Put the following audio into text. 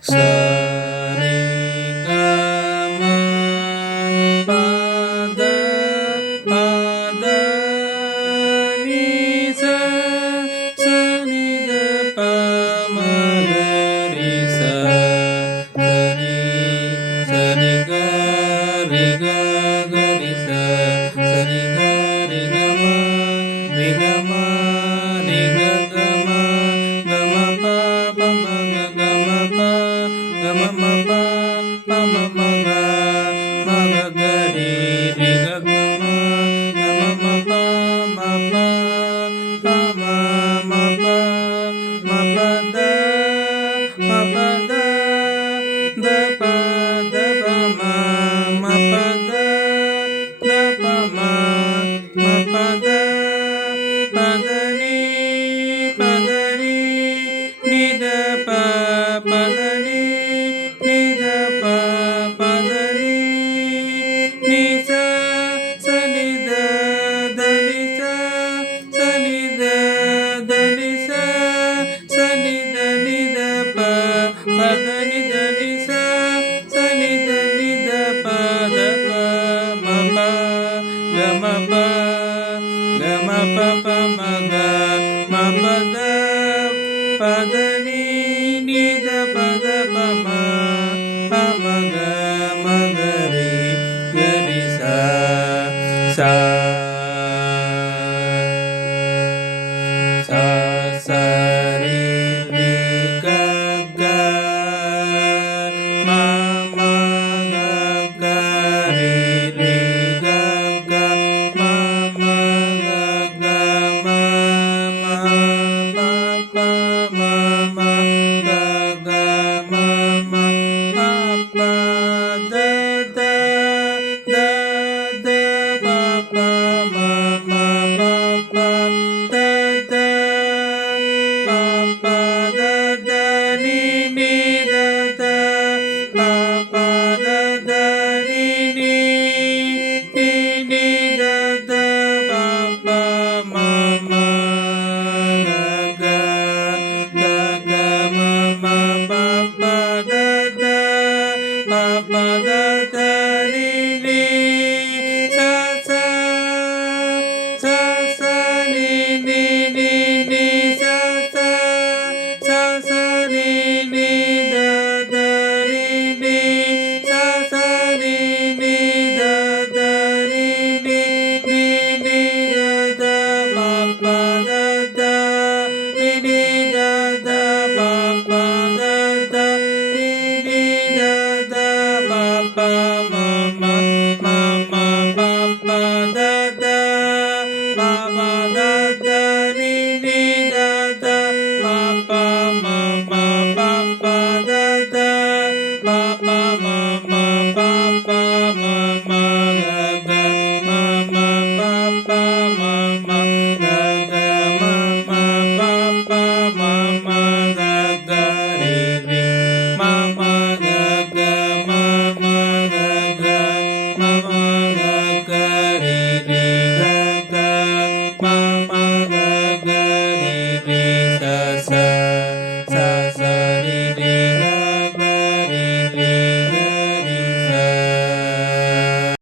Sa re ga ma pa da ni sa ni da pa ma ga re sa ni ga re ga sa ni ga re ga ma re ga ga ma pa ma ga ma pa ga ma pa ma ga re ga ma pa ma pa da ma pa da pa ma pa pa ni da pa ni da pa ni sa ni da ni sa ni da ni sa ni da pa ni